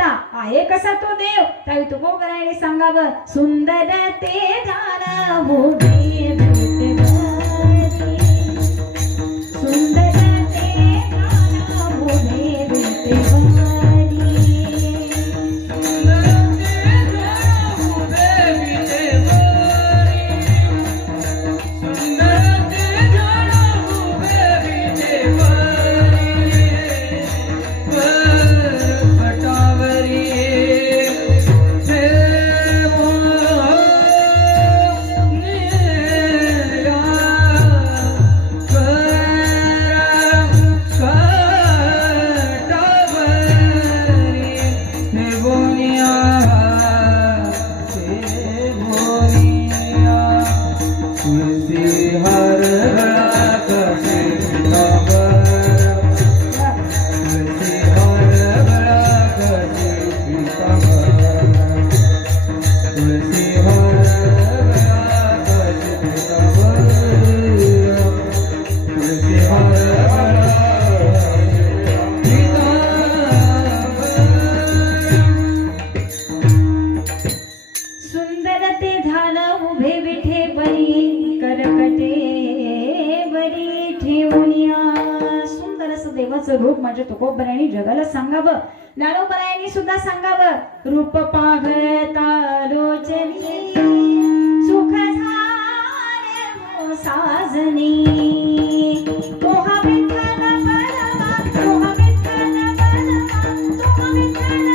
बघता आहे कसा तो देव त्यावेळी तुकोबरायाने सांगावं सुंदर ते झाला भोगे भेटवारी सुंदर ते झाला भोगे भेटवारी रूप म्हणजे तुकोबरायाने जगाला सांगावं ज्ञानोबरायाने सुद्धा सांगावं रूप पाहता लोचनी सुख झाले साजनी मोहा विठ्ठल बलवा मोहा विठ्ठल बलवा मोहा विठ्ठल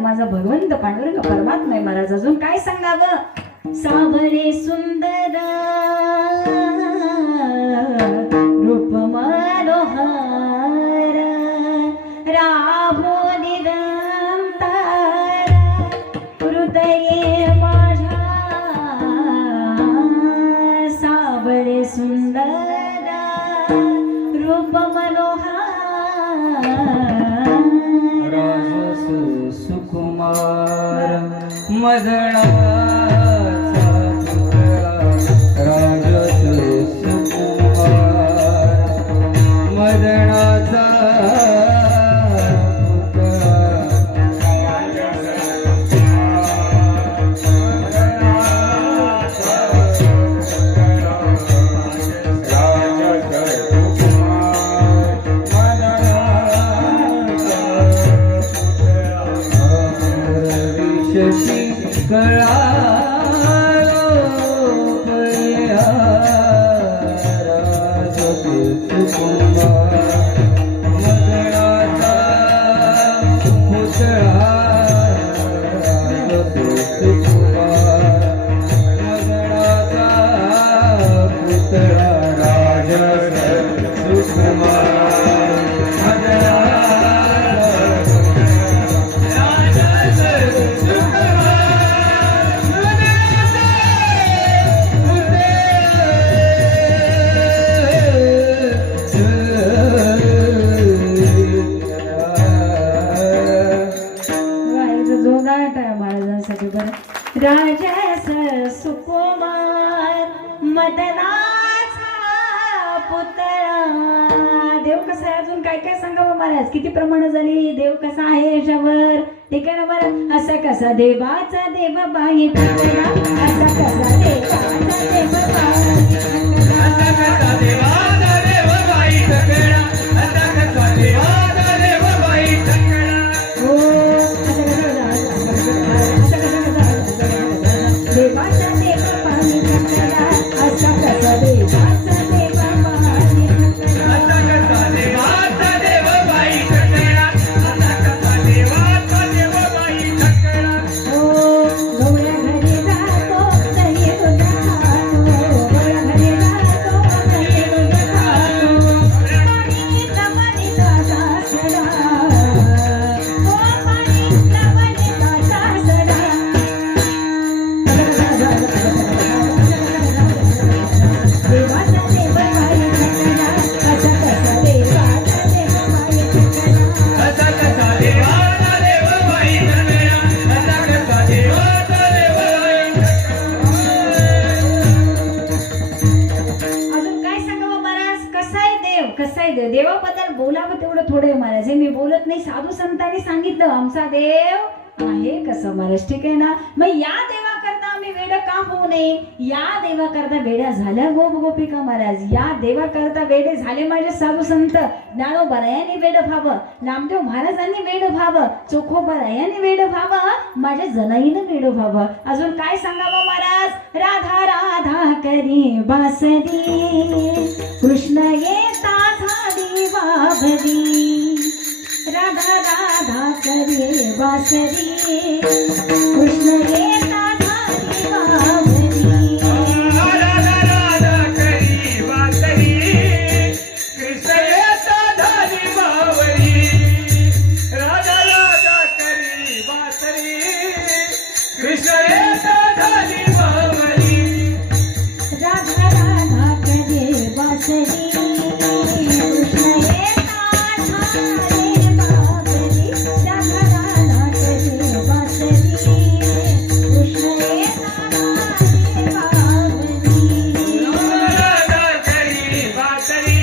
माझा भगवंत पांडुरंग परमात्मा आहे महाराज अजून काय सांगावं सावरे सुंदर रूप मनोहर राहो निरंतर हृदये माझ्या सावरे सुंदर रूप मनोहर सुकुमार मदनाचा राजस सुकुमार मदनाचा कळालो परिहार सुकुमार मदनाचा पुतळा सुकुमार मदनाचा पुतळा राजा सुकुमार जोगाट महाराजांसाठी बरं. राजस सुकुमार मदनाचा पुतळा. देव कसा आहे अजून काय काय सांगावं महाराज. किती प्रमाण झाली. देव कसा आहे याच्यावर. ठीक आहे ना बरं. असा कसा देवाचा देव बाई पुतळा. असा कसा देवाचा देव बाई पुतळा. असा कसा देवाचा देव बाई पुतळा. असा कसा देवाचा देव बाई पुतळा. हो देवाचा देव पाणी घातला. असा कसा देवाचा देव पाणी घातला. असा कसा देवाचा देव बाई घातला. असा कसा देवाचा देव बाई घातला. हो गवळ्या घरी जातो तरी रोज खातो. गवळ्या घरी जातो तरी रोज खातो. पाणीचा पाणीचा सासरा. हो पाणीचा पाणीचा सासरा. देवाचा देव बाई घातला. असा कसा देवाचा देव बाई घातला. असा कसा देवाचा देव बाई घातला. असा कसा देवाचा देव बाई घातला. अजून काय सांगावं महाराज. कसा आहे देव. कसा आहे देव. देवाबद्दल बोलावं तेवढं थोडं आहे महाराज. हे मी बोलत नाही. साधू संतांनी सांगितलं आमचा देव आहे कसं महाराज. ठीक आहे ना. मग या देवाकरता आम्ही वेड का होऊ नये. या देवाकरता वेड्या झाल्या गोप गोपिका महाराज. या देवाकरता वेडे झाले माझे साधू संत. ज्ञानोबरायांनी वेड व्हावं. नामदेव महाराजांनी वेड व्हावं. चोखोबरायांनी वेड व्हावं. माझ्या जनाईनं वेड व्हावं. अजून काय सांगावं महाराज. राधा राधा करी बासरी. कृष्ण येता झाली बाभरी. राधा राधा करे बासरी. कृष्ण येता झाली बाभरी. राधा राधा करी बासरी. कृष्ण येता झाली बाभरी. राधा राधा करी बासरी. कृष्ण येता झाली बाभरी. राधा राधा करे बासरी. कृष्ण येता झाली बाभरी. राधा राधा करे बासरी. कृष्ण येता झाली बाभरी. राधा करी बासरी.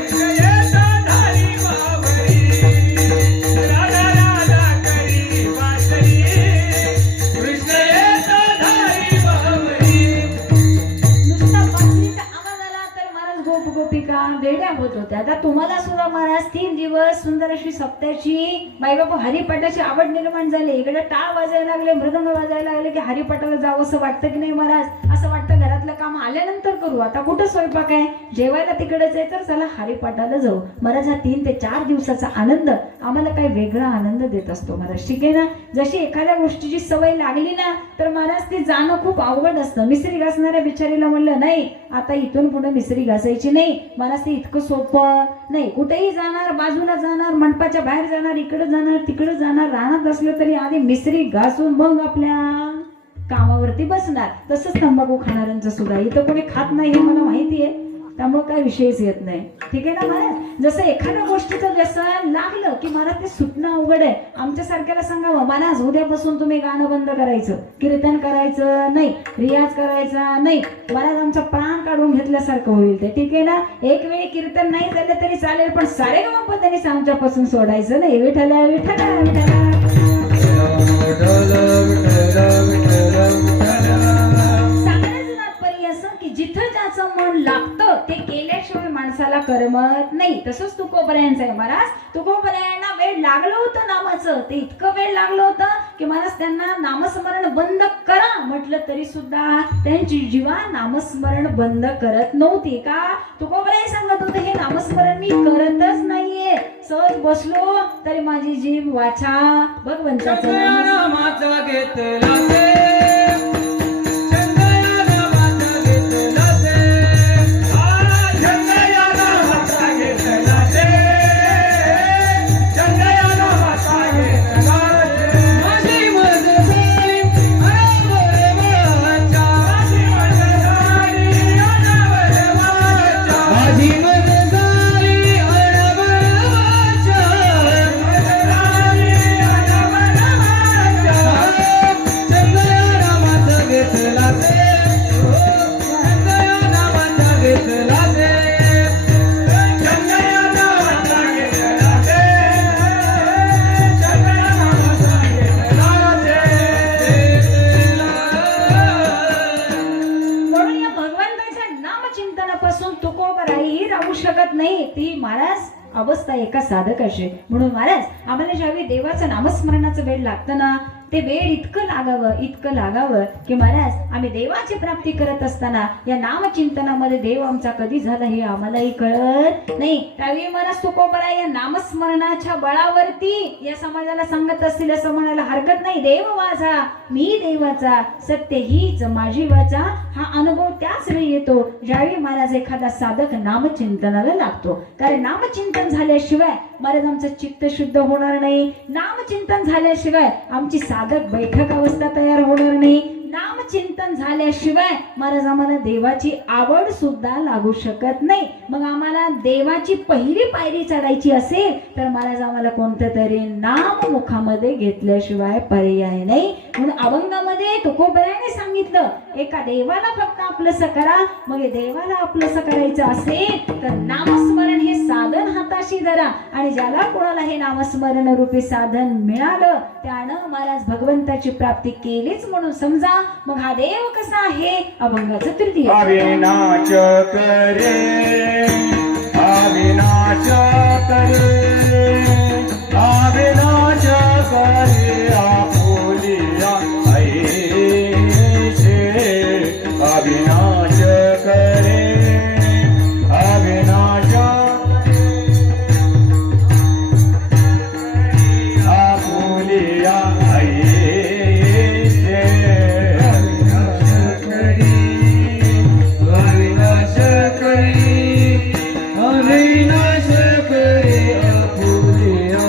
कृष्ण येता झाली बाभरी. राधा राधा करी बासरी. कृष्ण येता झाली बाभरी. नुसता बासरीचा आवाज आला तर महाराज गोप गोपिका वेड्या होत होत्या. आता तुम्हाला सुद्धा महाराज 3 दिवस सुंदर अशी सप्त्याची माईबापा हरिपाठाची आवड निर्माण झाली. इकडे टाळ वाजायला लागले, मृदंग वाजायला लागले की हरिपाठाला जावं असं वाटतं की नाही महाराज. असं वाटतं घरातलं काम आल्यानंतर करू. आता कुठं स्वयंपाक आहे. जेवायला तिकडेच आहे तर चला हरिपाठाला जाऊ. महाराज हा 3 ते 4 दिवसाचा आनंद आम्हाला काही वेगळा आनंद देत असतो महाराज. ठीक आहे ना. जशी एखाद्या गोष्टीची सवय लागली ना तर महाराज ते जाणं खूप अवघड असतं. मिसरी घासणाऱ्या बिचारीला म्हणलं नाही आता इथून पुढे मिसरी घासायची नाही महाराज. ते इतकं सोपं नाही. कुठेही जाणार, बाजूला जाणार, मंडपाच्या बाहेर जाणार, इकडे जाणार, तिकडे जाणार, राहणार असलं तरी आधी मिसरी घासून मग आपल्या कामावरती बसणार. तसंच तंबाखू खाणाऱ्यांचं सुद्धा. इथं कोणी खात नाही हे मला माहिती आहे. त्यामुळे काय विषयच येत नाही. ठीक आहे ना महाराज. जसं एखाद्या गोष्टीचं व्यसन लागलं की महाराज ते सुटणं अवघड आहे. आमच्या सारख्याला सांगावं महाराज उद्यापासून तुम्ही गाणं बंद करायचं, कीर्तन करायचं नाही, रियाज करायचा नाही. महाराज आमचा प्राण काढून घेतल्यासारखं होईल ते. ठीक आहे ना. एक वेळी कीर्तन नाही झालं तरी चालेल पण सारेगम पद्धतीने आमच्यापासून सोडायचं नाही. विठ्ठल विठ्ठल विठ्ठल. जिथं ज्याचं मन लागतं ते केल्याशिवाय माणसाला करमत नाही. तसंच तुकोबरायांचं आहे महाराज. तुकोबरायांना वेळ लागलं होतं नामाचं, ते इतकं वेळ लागलं होतं की महाराज त्यांना नामस्मरण बंद करा म्हटलं तरी सुद्धा त्यांची जीवा नामस्मरण बंद करत नव्हती. का तुकोबराय सांगत होते हे नामस्मरण मी करतच नाहीये, सहज बसलो तरी माझी जीव वाचा भगवंताचं नामाचा घेतला ते चंद्रया नामाचा घेतला ते चंद्रया नामाचा घेतला ते चंद्रया नामाचा घेतला ते माझी मज झाली अनावर वाचा माझी मज झाली अनावर वाचा माझी मज झाली अनावर वाचा शकत नाही ती महाराज अवस्था एका साधकाशी. म्हणून महाराज आम्हाला ज्यावेळी देवाचं नामस्मरणाचं वेळ लागतं ना, ते वेळ इतकं लागावं की महाराज आम्ही देवाची प्राप्ती करत असताना या नामचिंतनामध्ये देव आमचा कधी झाला हे आम्हालाही कळत नाही. त्यावेळी महाराज तुकोबराय या नामस्मरणाच्या बळावरती या समाजाला सांगत असतील असं म्हणायला हरकत नाही. देव माझा मी देवाचा, सत्य हीच माझी वाचा. हा अनुभव त्याच वेळी येतो ज्यावेळी महाराज एखादा साधक नामचिंतनाला लागतो. कारण नामचिंतन झाल्याशिवाय महाराज आमचं चित्त शुद्ध होणार नाही. नामचिंतन झाल्याशिवाय आमची साधक बैठक अवस्था तयार होणार नाही. नामचिंतन झाल्याशिवाय महाराज आम्हाला देवाची आवड सुद्धा लागू शकत नाही. मग आम्हाला देवाची पहिली पायरी चढायची असेल तर महाराज आम्हाला कोणतं तरी नाम मुखामध्ये घेतल्याशिवाय पर्याय नाही. म्हणून अभंगामध्ये तुकोबरायाने सांगितलं एका देवाला फक्त आपलंसं करा. मग देवाला आपलंसं करायचं असेल तर नामस्मरण हे साधन हाताशी धरा. आणि ज्याला कोणाला हे नामस्मरण रूपी साधन मिळालं त्यानं महाराज भगवंताची प्राप्ती केलीच म्हणून समजा. मग हा देव कसा आहे अभंगाचं तृतीय. अविनाश करे अविनाश करे अविनाश करे आपुलिया ऐसे अविनाश करे अविनाश आपुलिया अविनाश करे अविनाश करे अविनाश करे आपुलिया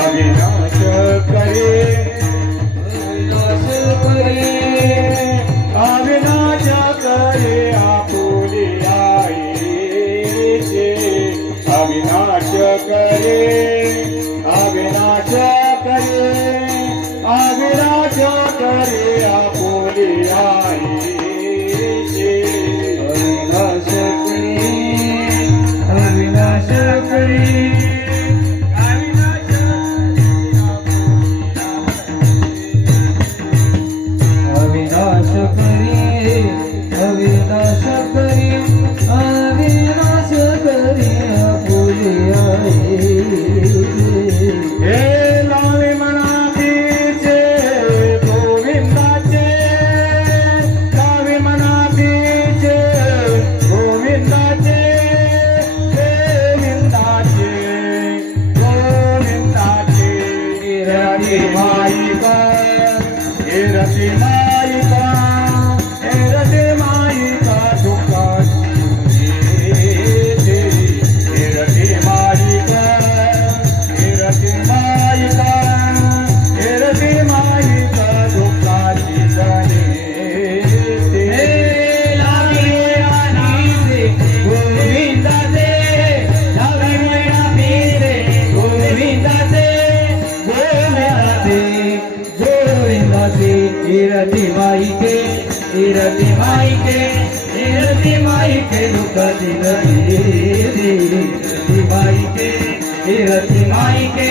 अविनाश करे अविनाश करे अविनाश करे आपुलिया अविनाश करे अविनाश करे अविनाश करे आपुलिया अविनाश करे अविनाश करे अविनाश करे अविनाश करे अविनाश करे आपुलिया हे लावे म्हणा माई के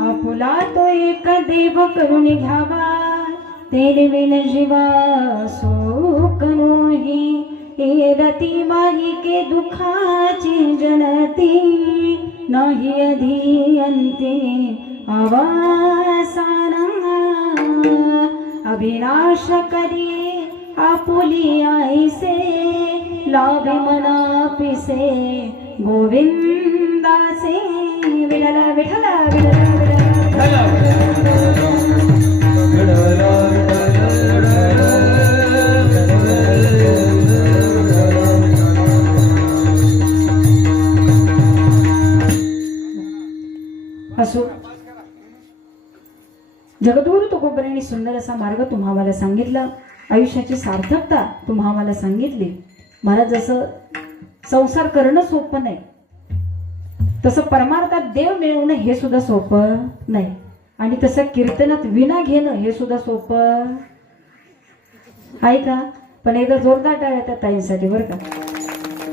आपुला तो एक देव करून घ्यावा तेने विन जीवा सुख नोही हे रती माही के दुखाची जनती नाही अधी अंते आवासाना अविनाश करी आपुली आईसे लाभे मना पिसे गोविंदासे विठला विठला विठला असो जगद्गुरु तुकोबरायांनी सुंदर असा मार्ग तुम्हाला सांगितला, आयुष्याची सार्थकता तुम्हाला सांगितली. मला जसं संसार करणं सोपं नाही तसं परमार्थात देव मिळवणं हे सुद्धा सोपं नाही, आणि तसं कीर्तनात विना घेणं हे सुद्धा सोपं आहे का. पण एकदा जोरदार टाळ्या त्या ताईंसाठी बरं का.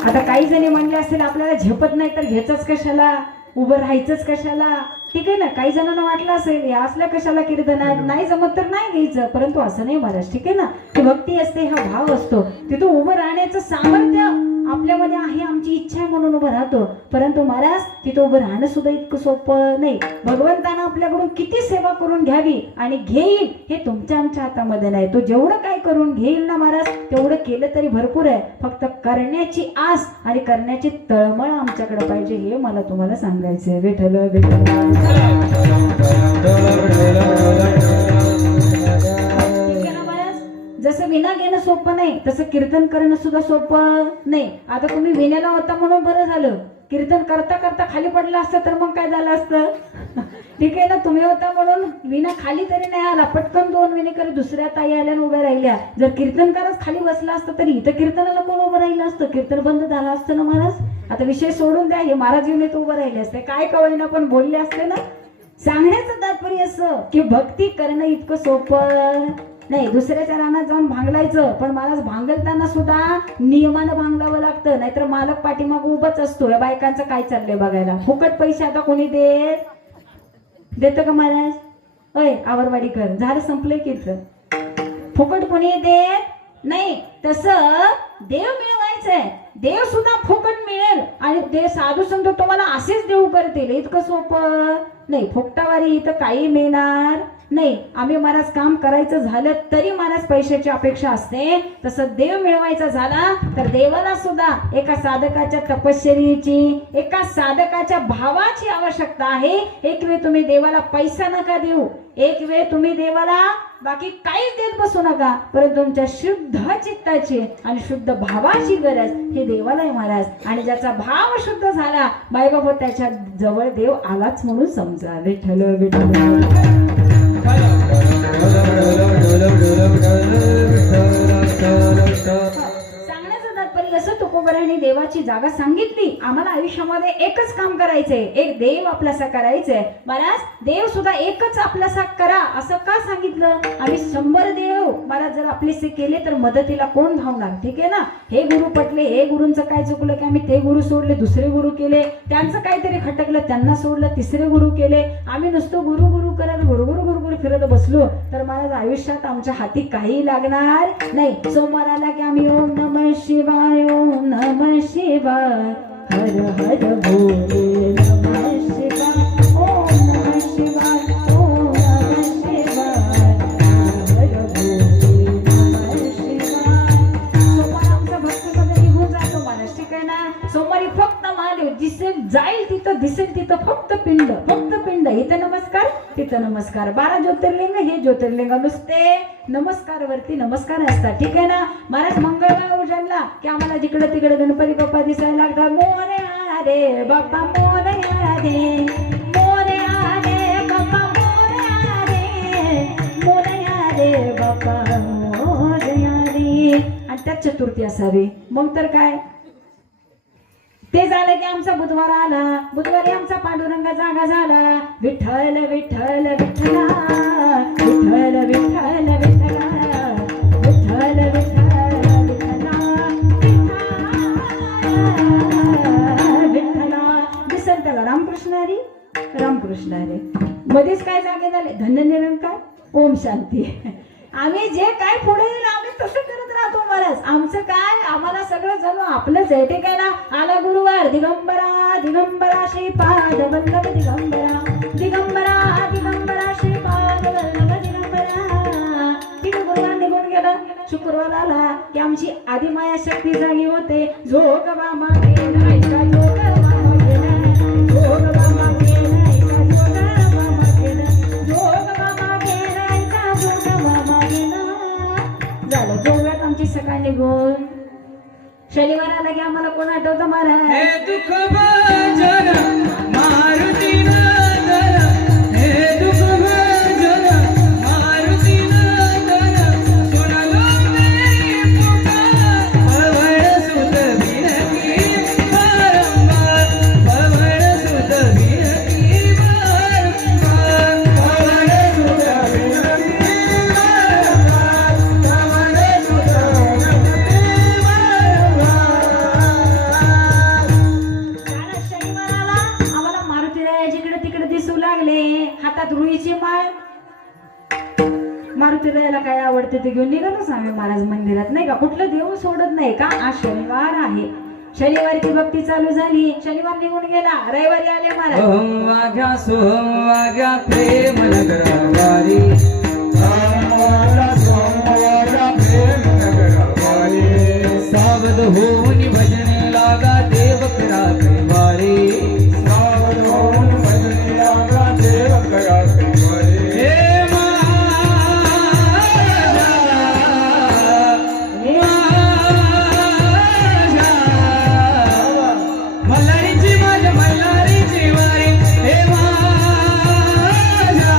आता काही जणी म्हणले असेल आपल्याला झेपत नाही तर घ्यायचंच कशाला, उभं राहायचंच कशाला, ठीक आहे ना. काही जणांना वाटलं असेल या असल्या कशाला कीर्तनात, नाही जमत तर नाही घ्यायचं, परंतु असं नाही महाराज, ठीक आहे ना. ती भक्ती असते, हा भाव असतो, तिथं उभं राहण्याचं सामर्थ्य आपल्यामध्ये आहे, आमची इच्छा आहे म्हणून उभं राहतो. परंतु महाराज तिथं उभं राहणं सुद्धा इतकं सोपं नाही. भगवंतानं आपल्याकडून किती सेवा करून घ्यावी आणि घेईल हे तुमच्या आमच्या हातामध्ये नाही. तो जेवढं काय करून घेईल ना महाराज तेवढं केलं तरी भरपूर आहे. फक्त करण्याची आस आणि करण्याची तळमळ आमच्याकडे पाहिजे, हे मला तुम्हाला सांगायचंय. विठ्ठल विठ्ठल. जसं विना घेणं सोपं नाही तसं कीर्तन करणं सुद्धा सोपं नाही. आता तुम्ही विण्याला होता म्हणून बरं झालं, कीर्तन करता करता खाली पडलं असतं तर मग काय झालं असतं, ठीक आहे ना. तुम्ही होता म्हणून विना खाली तरी नाही आला, पटकन 2 विणेकरी दुसऱ्या ताई आल्या उभ्या राहिल्या. जर कीर्तन करत खाली बसला असतं तरी इथं कीर्तनाला कोण उभं राहिलं असतं, कीर्तन बंद झालं असतं ना महाराज. आता विषय सोडून द्या, हे महाराज येऊन उभं राहिले असते काय कवयना पण बोलले असते ना. सांगण्याचं तात्पर्य असं की भक्ती करणं इतकं सोपं नाही. दुसऱ्याच्या रानात जाऊन भांगलायचं, पण महाराज भांगलताना सुद्धा नियमानं भांगलावं लागतं, नाहीतर मालक पाठीमाग उभाच असतो. या बायकांचं काय चाललंय बघायला. फुकट पैसे आता कोणी देत का महाराज. अय आवरवाडीकर झालं संपलंय की फुकट कोणी देत नाही. तसं देव मिळवायचंय, देव सुद्धा फुकट मिळेल आणि ते साधू संत तुम्हाला असेच देऊ करतील, इतकं सोपं नाही. फुकटावारी इथं काही मिळणार नाही. आम्ही महाराज काम करायचं झालं तरी महाराज पैशाची अपेक्षा असते, तसं देव मिळवायचा झाला तर देवाला सुद्धा एका साधकाच्या तपश्चर्येची, एका साधकाच्या भावाची आवश्यकता आहे. एक वेळ तुम्ही देवाला पैसा नका देऊ, एक वेळ तुम्ही देवाला बाकी काहीच देत बसू नका, परंतु तुमच्या शुद्ध चित्ताची आणि शुद्ध भावाची गरज हे देवाला आहे महाराज. आणि ज्याचा भाव शुद्ध झाला बाई बाबा त्याच्या जवळ देव आलाच म्हणून समजा. विठ्ठल विठ्ठल. सांगण्याचं तात्पर्य असं तुकोबरायांनी देवाची जागा सांगितली. आम्हाला आयुष्यामध्ये एकच काम करायचंय, एक देव आपल्यासा करायचंय. महाराज देव सुद्धा एकच आपल्यासा करा असं का सांगितलं. आम्ही 100 देव महाराज जर आपलेसे केले तर मदतीला कोण धावणार, ठीक आहे ना. हे गुरु पटले, हे गुरूंचं काय चुकलं की आम्ही ते गुरु सोडले, दुसरे गुरु केले, त्यांचं काहीतरी खटकलं त्यांना सोडलं, तिसरे गुरु केले. आम्ही नुसतं गुरु गुरु करत गुरुगुरु गुरुगुरु फिरत बसलो तर महाराज आयुष्यात आमच्या हाती काही लागणार नाही. सोमवार आला की आम्ही ओम नमः शिवाय, ओम नमः शिवाय, हर हर भोले नमः. दिसेल जाईल तिथं दिसेल तिथं फक्त पिंड इथं नमस्कार तिथं नमस्कार 12 ज्योतिर्लिंग हे ज्योतिर्लिंग नुसते नमस्कार वरती नमस्कार असतात ठीक आहे ना. महाराज मंगळवार उजाडला की आम्हाला जिकडे तिकडे गणपती बाप्पा दिसायला लागतात. मोरया रे बाप्पा मोरया रे मोरया रे बाप्पा मोरया रे बाप्पा मोरया रे. आणि त्यात चतुर्थी असावी. मग तर काय ते झालं की आमचा बुधवार आला. बुधवारी आमचा पांडुरंग जागा झाला. विठ्ठल विठ्ठल विठ्ठला विठ्ठल विठ्ठल विठ्ठला विठ्ठल विठ्ठल विठ्ठला विठ्ठला. दिसल त्याला रामकृष्ण हरी रामकृष्ण हरी. मध्येच काय जागे झाले धन्य निरंकार ओम शांती. आम्ही जे काय पुढे येईल आम्ही तसं करत राहतो महाराज. आमचं काय आम्हाला सगळं जणू आपलंच आहे ठीक आहे ना. आला गुरुवार दिगंबरा दिगंबरा श्रीपाद वल्लभ दिगंबरा दिगंबरा दिगंबरा श्रीपाद वल्लभ दिगंबरा. ठीक आहे गुरुवार निघून गेला. शुक्रवार आला की आमची आदिमाया शक्ती जागी होते. जोग बामा गेला ऐका जोग बामा गेला जोग बामा गेला ऐका जोग बामा गेला जोग बामा गेला ऐका जोग बामा गेला. झालं जोगात आमची सकाळ निघून. शनिवार आला की आम्हाला कोण आठवतं महाराज. हे दुःख भजन मारुती नंदन हे दुःख भजन मारुती नंदन सोनालो मेरी पुकार पवळ सुत विनती वारंवार पवळ सुत विनती वारंवार पवळ सुत विनती वारंवार पवळ सुत विनती कारण शनिवार आला आम्हाला मारुतीराया जिकडे तिकडे दिसू लागले. हातात रुईची माळ. मारुतीरायाला काय आवडते ते घेऊन निघालोच आम्ही महाराज मंदिरात नाही का. कुठलं देव सोडत नाही का. आज शनिवार आहे. शनिवारची भक्ती चालू झाली. शनिवार निघून गेला. रविवारी आले महाराज. ओम वाघ्या सोम वाघ्या प्रेम नगरवारी सावध होऊन भजन लागा देव करा कैवारी सावध होऊन भजन लागा देव करा कैवारी. हे मल्हारीची माझ्या मल्हारीची वारी हे माझ्या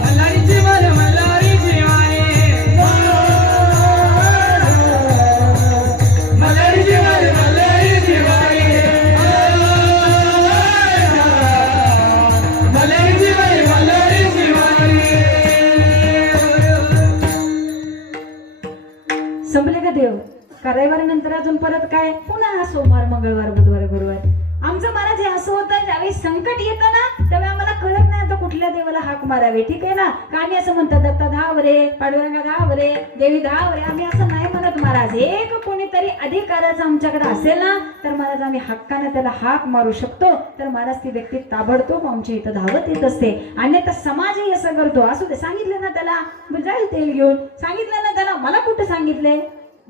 मल्हारीची माझ्या मल्हारीची वारी मल्हारीची माझ्या मल्हारीची वारी मल्हारीची माझ्या मल्हारीची वारी. संपले का देव. का रविवार नंतर अजून परत काय पुन्हा सोमवार मंगळवार बुधवार गुरुवार. आमचं महाराज हे असं होतं ज्यावेळी संकट येतं ना त्यावेळी आम्हाला कळत नाही आता कुठल्या देवाला हाक मारावी ठीक आहे ना. का आम्ही असं म्हणतात दत्ता धावरे पांडुरंगा धावरे देवी धावरे. आम्ही असं नाही म्हणत महाराज. एक कोणीतरी अधिकाराचं आमच्याकडे असेल ना तर महाराज आम्ही हक्काने त्याला हाक मारू शकतो. तर महाराज ती व्यक्ती ताबडतोब आमच्या इथं धावत येत असते. अन्यथा समाजही असं करतो. असू दे सांगितलं ना त्याला जाईल तेल घेऊन. सांगितलं ना त्याला मला कुठं सांगितलंय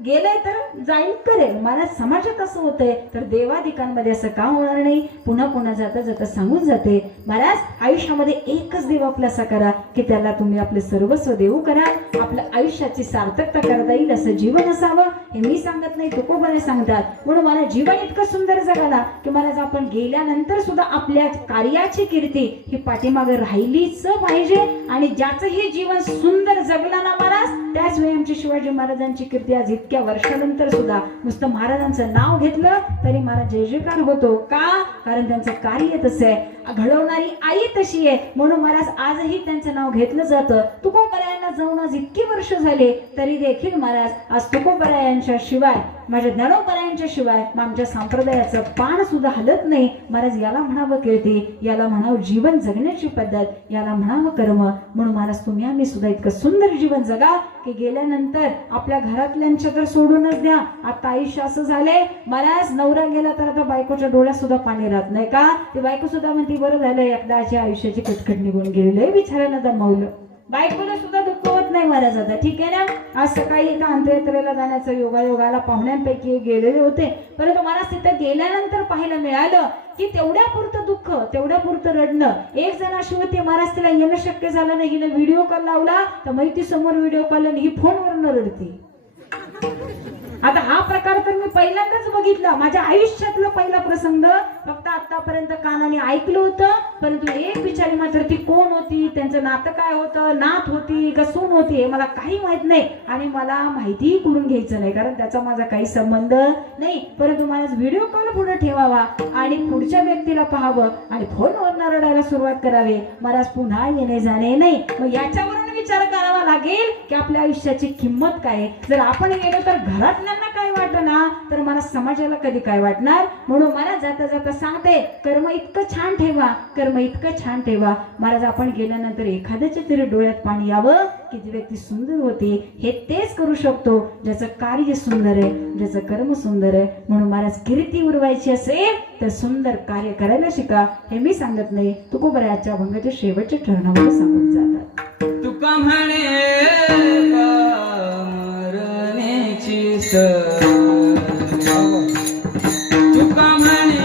गेलंय तर जाईल करेल. मला समाजात असं होतंय तर देवाधिकांमध्ये असं का होणार नाही. पुन्हा पुन्हा जाता जाता सांगून जाते महाराज आयुष्यामध्ये एकच देव आपल्यासा करा की त्याला तुम्ही आपले सर्वस्व देऊ करा. आपल्या आयुष्याची सार्थकता करता येईल असं जीवन असावं. हे मी सांगत नाही तुकोबाने सांगतात. म्हणून मला जीवन इतकं सुंदर जगाला की महाराज आपण गेल्यानंतर सुद्धा आपल्या कार्याची कीर्ती ही पाठीमागे राहिलीच पाहिजे. आणि ज्याचं हे जीवन सुंदर जगला ना महाराज त्याच वेळी आमची शिवाजी महाराजांची कीर्ती आज इतक्या वर्षानंतर सुद्धा नुसतं महाराजांचं नाव घेतलं तरी महाराज जय जयकार होतो. का कारण त्यांचं कार्य तसं आहे. घडवणारी आई तशी आहे. म्हणून महाराज आजही त्यांचं नाव घेतलं जातं. तुकोबरायांना जाऊन आज इतकी वर्ष झाले तरी देखील महाराज आज तुकोबरायांच्या शिवाय माझ्या ज्ञानोबरायांच्या शिवाय आमच्या संप्रदायाचं पान सुद्धा हलत नाही. महाराज याला म्हणावं कीर्ती याला म्हणावं जीवन जगण्याची पद्धत याला म्हणावं कर्म. म्हणून महाराज तुम्ही आम्ही सुद्धा इतकं सुंदर जीवन जगा की गेल्यानंतर आपल्या घरातल्यांच्या तर सोडूनच द्या. आता आयुष्य असं झालंय महाराज नवरा गेला तर आता बायकोच्या डोळ्यात सुद्धा पाणी राहत नाही का. ती बायको सुद्धा म्हणते बरं झालं एकदाच्या आयुष्याची कटकट निघून गेलेलं विचारायला दमावलं. बायकोला सुद्धा दुःख होत नाही महाराज आता ठीक आहे ना. आज सकाळी एका अंत्ययात्रेला जाण्याचं योगायोगाला पाहुण्यांपैकी गेलेले होते. परंतु महाराज तिथं गेल्यानंतर पाहायला मिळालं की तेवढ्या पुरतं दुःख, तेवढ्या पुरतं रडणं. एक जण अशी होती, महाराज तिला येणं शक्य झालं नाही, हिनं व्हिडिओ कॉल लावला तर माहिती समोर व्हिडिओ कॉल आणि ही फोनवरनं रडते. आता हा प्रकार तर मी पहिल्यांदाच बघितला, माझ्या आयुष्यातला पहिला प्रसंग. फक्त आतापर्यंत कानाने ऐकलं होतं, परंतु एक बिचारी मात्र ती कोण होती, त्यांचं नातं काय होतं, नात होती का सून होती हे मला काही माहित नाही आणि मला माहितीही करून घ्यायचं नाही, कारण त्याचा माझा काही संबंध नाही. परंतु मला व्हिडिओ कॉल पुढे ठेवावा आणि पुढच्या व्यक्तीला पाहावं आणि फोनवर रडायला सुरुवात करावी. महाराज पुन्हा येणे जाणे नाही. मग याच्यावरून विचार करावा लागेल की आपल्या आयुष्याची किंमत काय आहे. जर आपण गेलो तर घरातल्यांना काय वाटणार, तर मला समाजाला कधी काय वाटणार. म्हणून मला जाता जाता सांगते, कर्म इतकं छान ठेवा, कर्म इतकं छान ठेवा. महाराज आपण गेल्यानंतर एखाद्याच्या तरी डोळ्यात पाणी यावं की जी व्यक्ती सुंदर होती. हे तेच करू शकतो ज्याचं कार्य सुंदर आहे, ज्याचं कर्म सुंदर आहे. म्हणून महाराज कीर्ती उरवायची असेल तर सुंदर कार्य करायला शिका. हे मी सांगत नाही, तुकोबरायाच्या अभंगाच्या शेवटच्या चरणामध्ये सांगून जातात. तुका म्हणे मरणेची तुका म्हणे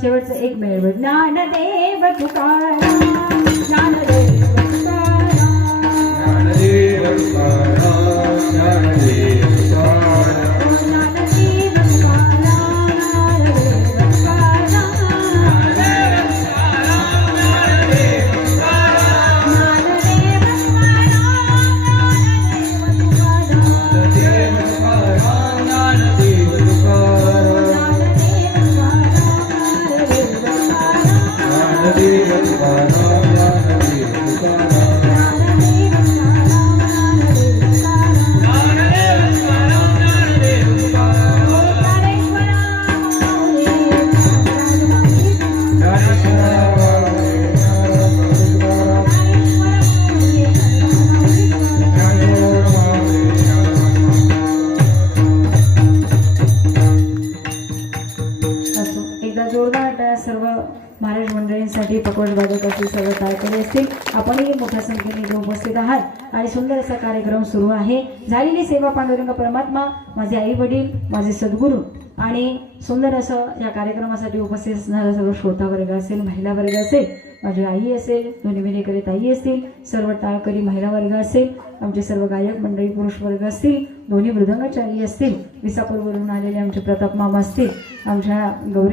शेवटचं एक मेळ ज्ञानदेव तुकाराम ज्ञानदेव तुकाराम ज्ञानदेव तुकाराम ज्ञानदेव तुकाराम ज्ञानदेव तुकाराम ज्ञानदेव एकदा जोरदार टाळ्या सर्व महाराज मंडळींसाठी पकवाज वादक असतील सर्व कार्यकर्ते असतील आपणही मोठ्या संख्येने इथे उपस्थित आहात आणि सुंदर असा कार्यक्रम सुरू आहे. झालेली सेवा पांडुरंग परमात्मा माझे आई वडील माझे सद्गुरू आणि सुंदर असं या कार्यक्रमासाठी उपस्थित असणारा सर्व श्रोता वर्ग असेल महिला वर्ग असेल माझी आई असेल दोन्ही विनेकरी ताई असतील सर्व टाळकरी महिला वर्ग असेल आमचे सर्व गायक मंडळी पुरुष वर्ग असतील दोन्ही मृदंगाचारी असतील विसापूरवरून आलेले आमचे प्रताप मामा असतील आमच्या गौरी